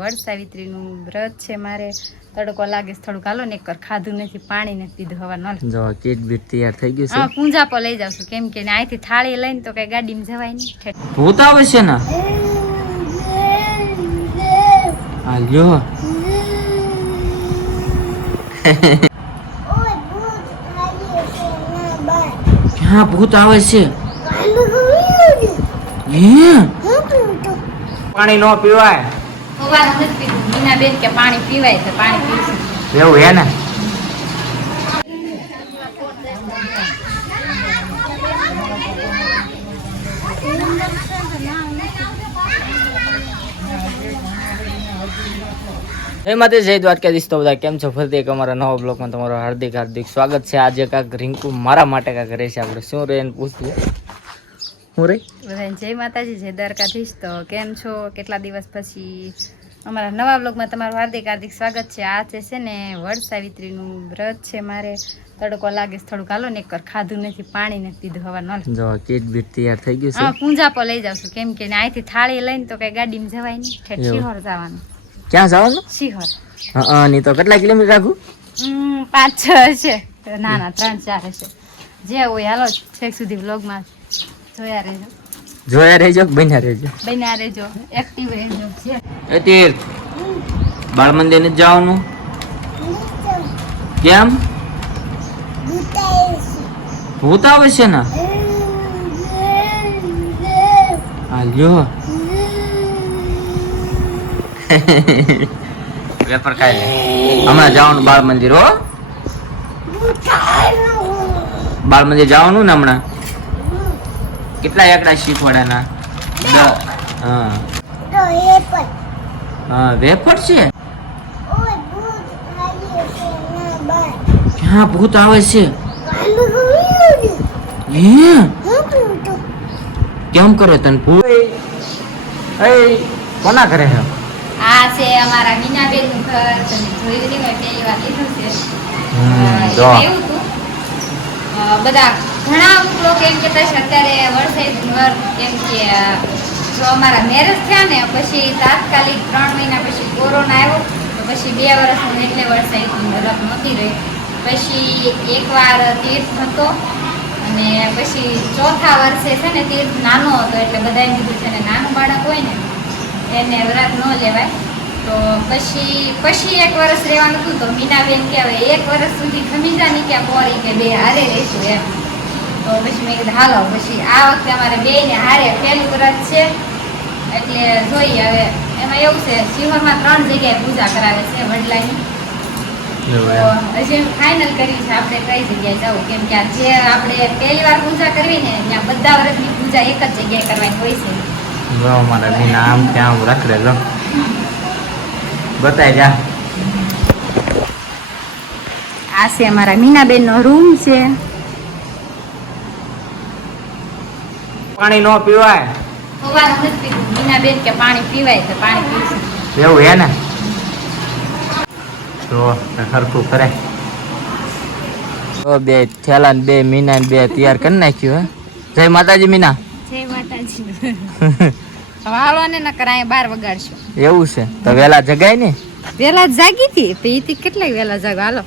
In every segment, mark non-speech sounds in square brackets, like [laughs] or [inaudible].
વડ સાવિત્રીનું વ્રત છે મારે. તડકો લાગે છે થોડુંક હાલો ને એક ખાધું નથી પાણી નથી પીધું હવા ન જો કીટ બીટ તૈયાર થઈ ગયું હા છે પૂંજા પર લઈ જાવ છું. કેમ કે અહીંથી થાળી લઈને તો કઈ ગાડીમાં જવાય નહીં. ભૂત આવે છે ને? હાલ્યો. હા ભૂત આવે છે? પાણી નો પીવાય. સવારે નથી પીધું. મીના બેન કે પાણી પીવાય તો પાણી પીશું. એવું હે ને? જય માતા જય દ્વારકાધીશ. તો બધા કેમ છો? ફરીથી એક અમારા નવા બ્લોગમાં તમારું હાર્દિક હાર્દિક સ્વાગત છે. આજે કાંક રિંકુ મારા માટે કાંક રહે છે આપણે. શું રહે પૂછીએ શું રહી જય માતાજી જય દ્વારકાધીશ. તો કેમ છો? કેટલા દિવસ પછી અમારા નવા બ્લોગમાં તમારું હાર્દિક હાર્દિક સ્વાગત છે. આ છે ને વડ સાવિત્રીનું વ્રત છે મારે. તડકો લાગે છે થોડુંક હાલો ને એકવાર ખાધું નથી પાણી નથી પીધું હવા ન જો બીટ તૈયાર થઈ ગયું હા છે. પૂંજા પર લઈ જાઉં છું. કેમ કે અહીંથી થાળી લઈને તો કઈ ગાડીમાં જવાય નહીં. ઠેઠ. શિહોર જવાનું. ક્યાં જવાનું? શિહોર. હા નહીં તો કેટલા કિલોમીટર રાખું પાંચ છ હશે ના ના ત્રણ ચાર હશે. જે હોય હાલો છેક સુધી બ્લોગમાં જોયા રહેજો. જોયા રહેજો બન્યા રહેજો? બન્યા રહેજો. એક્ટિવ રહેજો. એ તીર્થ બાળ મંદિર નથી જવાનું? કેમ? ભૂત આવે છે ને? હાલ્યો પેપર ખાઈ લે. હમણાં જવાનું બાળ મંદિર હો. બાળ મંદિર જવાનું ને હમણાં? કેટલા એકડા શીખવાડાના? હા. હા. વેફર છે? ક્યાં ભૂત આવે છે? કેમ કરે તને ભૂત? એ કોના કરે છે આ છે અમારા મીનાબેનનું ઘર તમે જોયું નહીં મેં પહેલી વાર લીધું છે. એવું હતું? બધા ઘણા અમુક લોકો એમ કહેતા છે અત્યારે વરસાદ ઘર કેમ કે જો અમારા મેરેજ થયા ને, પછી તાત્કાલિક ત્રણ મહિના પછી કોરોના આવ્યો, તો પછી બે વર્ષ હું એટલે વરસાદ રપ નહોતી રહી. પછી એકવાર તીર્થ હતો અને પછી ચોથા વર્ષે છે ને તીર્થ નાનો હતો, એટલે બધાએ કીધું છે ને નાનું બાળક હોય ને, એને વ્રત ન લેવાય. તો પછી પછી એક વર્ષ રહેવાનું હતું તો મીનાબેન કહેવાય, એક વર્ષ સુધી ખમીજા નહીં ક્યાં પોરી કે બે હારે રહીશું એમ. તો પછી મેં કીધું હાલો પછી આ વખતે અમારે બે ને હારે પહેલું વ્રત છે. એટલે જોઈએ હવે એમાં એવું છે શિવરમાં ત્રણ જગ્યાએ પૂજા કરાવે છે વડલાની તો હજી ફાઇનલ કરી છે આપણે કઈ જગ્યાએ જવું? કેમ કે આ જે આપણે પહેલી વાર પૂજા કરવી ને ત્યાં બધા વ્રતની પૂજા એક જ જગ્યાએ કરવાની હોય છે. મારા ત્યાં જા. આ છે અમારા મીનાબેનનો રૂમ છે. પાણી નો પીવાય. સવારે નથી પીધું મીનાબેન કે પાણી પીવાય તો પાણી પીશું એવું હે ને? તો સરખું કરે. તો બે થેલા ને બે મીના ને બે તૈયાર કરી નાખ્યું હે? જય માતાજી મીના. જય માતાજી. હાલો ને નકર અહીંયા બાર વગાડશું. એવું છે. તો વેલા જગાય ને? વેલા જાગી હતી પીતી કેટલાય વેલા જાગો? હાલો.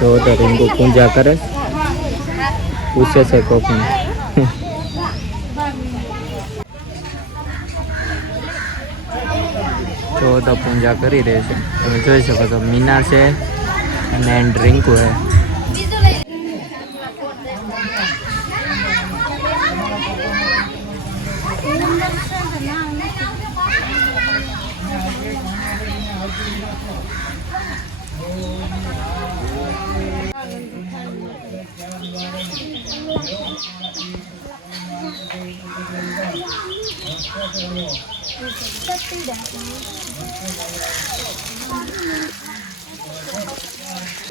તો તો રિંકુ પૂજા કરે. પૂછે છે કોકને. [laughs] તો તો પૂજા કરી રહે છે. તમે જોઈ શકો છો, મીના છે અને રિંકુ છે. [laughs]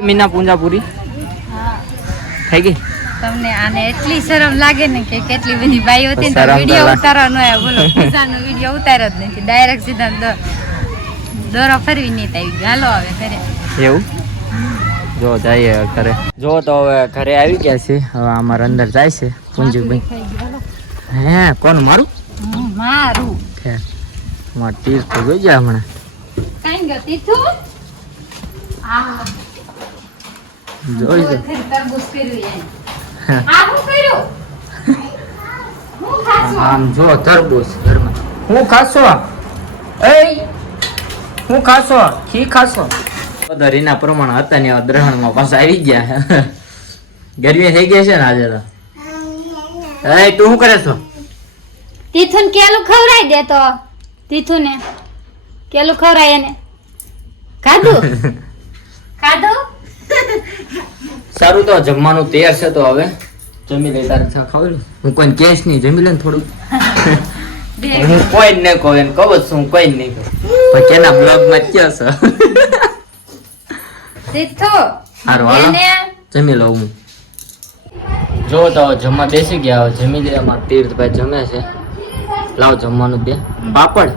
મીના પૂંજાપુરી? પૂરી થઈ ગઈ? તમને આને એટલી શરમ લાગે ને કે કેટલી બધી બાઈઓ હતી ને તો વીડિયો ઉતારવાનો આવ્યો બોલો પૂજાનો વીડિયો ઉતાર્યો જ નથી. ડાયરેક્ટ સીધા દોરો ફરવી નહીં આવી ગયો. હાલો હવે ઘરે એવું? જો જઈએ ઘરે. જો તો હવે ઘરે આવી ગયા છે હવે અમારે અંદર જાય છે પુંજીભાઈ. હે કોણ મારું? મારું. છે માર તીર તો જોઈ ગયા હમણાં. કાંઈ ગયો તીથું આ જોઈ જો. તરબૂચ કર્યું આ હું કર્યું? હું ખાશું? આમ જો તરબૂચ ઘરમાં. હું ખાશો? એ હું ખાશો? ખી ખાશો? બધા રીના પ્રમાણ હતા ને ગ્રહણમાં પાછા આવી ગયા. ગરમી થઈ ગઈ છે ને આજે તો. એ તું શું કરે છો? તીથુન કેલું ખવરાઈ દે તો. તીથું ને કેલું ખવરાય એને. ખાધું? [laughs] ખાધું? સારું તો જમવાનું તૈયાર છે તો હવે. જમી લે તારે ખાવી હું કોઈ કેશ નહીં જમી લે ને થોડું હું કોઈ ને કહું એને કહું છું હું કોઈ નહીં કહું. પણ કેના બ્લોગમાં ક્યાં છે. એને જમી લઉં હું. જો તો જમવા બેસી ગયા હવે જમી લે. અમારા તીર્થભાઈ જમે છે. લાવ જમવાનું બે. પાપડ?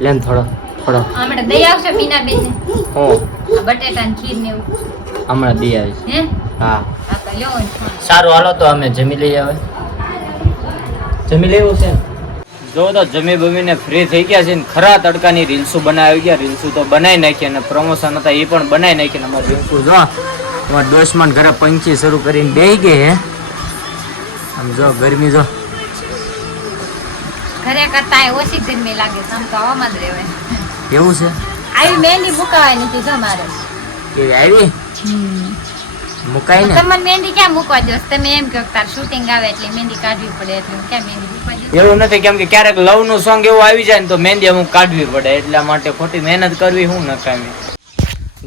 લે ને થોડો થોડો. હમણાં દઈ આવશે મીના બેન. હો. બટેટા ને ખીર ને એવું. હમણાં દઈ આવીશ હે? હા. સારું હાલો તો અમે જમી લઈએ હવે. જમી લેવું છે? જો તો જમી બમીને ફ્રી થઈ ગયા છે ને ખરા તડકાની રીલ્સો બનાવી ગયા. રીલ્સો તો બનાવી નાખી અને પ્રમોશન હતા એ પણ બનાવી નાખી ને અમારે રીલ્સો. જો અમારા દોસ્તમાન ઘરે પંખી શરૂ કરીને બે ગઈ હે. આમ જો ગરમી જો. ઘરે કરતા ઓછી ગરમી લાગે છે આમ તો હવામાં જ રહેવાય. કેવું છે? આવી મહેંદી મુકાવાની હતી જો મારે. કેવી આવી? મુકાય ને. તમને મહેંદી ક્યાં મૂકવા દો તમે એમ કહો તાર શૂટિંગ આવે એટલે મહેંદી કાઢવી પડે. એટલે ક્યાં મહેંદી મૂકવા એવું નથી કેમ કે ક્યારેક લવનું સોંગ એવું આવી જાય ને તો મહેંદી અમુક કાઢવી પડે. એટલા માટે ખોટી મહેનત કરવી હું નકામી.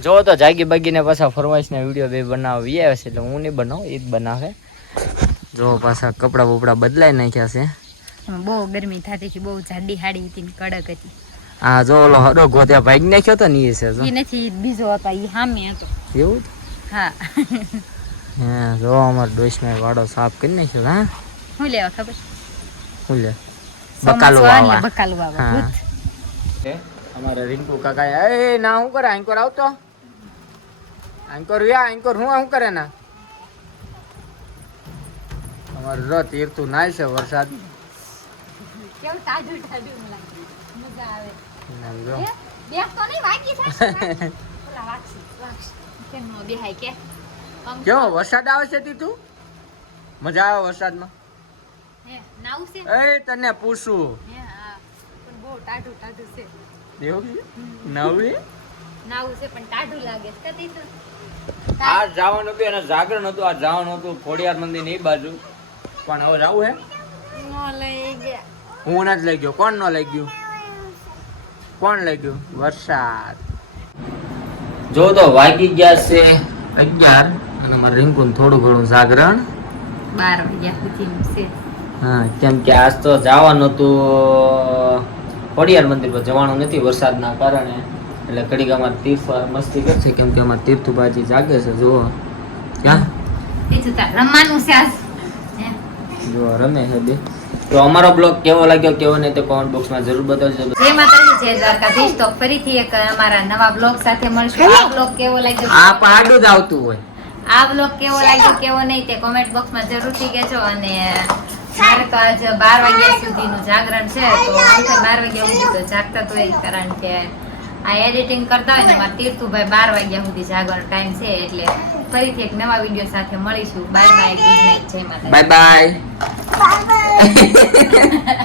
જો તો જાગી બાગીને પાછા ફરમાઈશ ને વીડિયો બે બનાવી આવે છે એટલે હું નહીં બનાવું એ જ બનાવે. જો પાછા કપડા બપડા બદલાઈ નાખ્યા છે. બહુ ગરમી થતી હતી બહુ જાડી હાડી હતી કડક હતી. આ જો ઓલો હડો ગોત્યા ભાઈ નાખ્યો તો ને એ છે એ નથી બીજો હતો એ સામે હતો. એવું? હા હા જો અમાર ડોશમાં વાડો સાફ કરી નાખ્યો હા હું લેવા ખબર હું લે બકાલો વાવા. બકાલો વાવા હા. ભૂત. અમારા રિંકુ કાકા એ ના હું કરે આંકોર આવતો આંકોર વ્યા આંકોર હું શું કરે ના અમારે રથ તીર્થું નાય છે વરસાદ કેવું તાજું તાજું મજા આવે ના જો. હે? બેસતો નહીં વાગી છે [laughs] ઓલા વાગશે, વાગશે. કેમ નો બેહાય કે. કેવો વરસાદ આવે છે તીર્થું મજા આવે વરસાદમાં? હે નાવું છે? એ તને પૂછું. હે હા. પણ બહુ ટાઢું ટાઢું છે. એવું છે? નવી? નાવું છે પણ ટાઢું લાગે છે કદી આ જવાનું હતું એને જાગરણ હતું આ જવાનું હતું ખોડિયાર મંદિરની બાજુ. પણ હવે જવું હે? નો લઈ ગયા. હું જ લઈ ગયો. કોણ ન લઈ ગયું? કોણ લઈ ગયું? વરસાદ. જો તો વાગી ગયા છે અગિયાર અને મારે રિંકુન થોડું ઘણું જાગરણ બાર વાગ્યા સુધી છે. હા કેમ કે આજ તો જવાનું હતું ખોડિયાર મંદિર પર જવાનું નથી વરસાદના કારણે. એટલે ઘડીક અમારે તીર્થ મસ્તી કરશે કેમ કે અમારે તીર્થુબાજી જાગે છે જુઓ. ક્યાં? રમવાનું છે આજ. જો રમે છે બે તો અમારો બ્લોગ કેવો લાગ્યો કેવો નહીં તો કોમેન્ટ બોક્સમાં જરૂર બતાવજો. જય માતાજી જય દ્વારકાધીશ. તો ફરીથી એક અમારા નવા બ્લોગ સાથે મળશું. આ બ્લોગ કેવો લાગ્યો? આ પાડું જ આવતું હોય. આ બ્લોગ કેવો લાગ્યો કેવો નહીં તે કોમેન્ટ બોક્સમાં જરૂરથી કહેજો. અને મારે તો આજ બાર વાગ્યા સુધીનું જાગરણ છે તો બાર વાગ્યા સુધી તો જાગતા તો હોય કારણ કે આ એડિટિંગ કરતા હોય ને મારા તીર્થુભાઈ બાર વાગ્યા સુધી જાગવાનો ટાઈમ છે એટલે ફરીથી એક નવા વીડિયો સાથે મળીશું. બાય બાય ગુડ નાઇટ જય માતા બાય બાય. [laughs]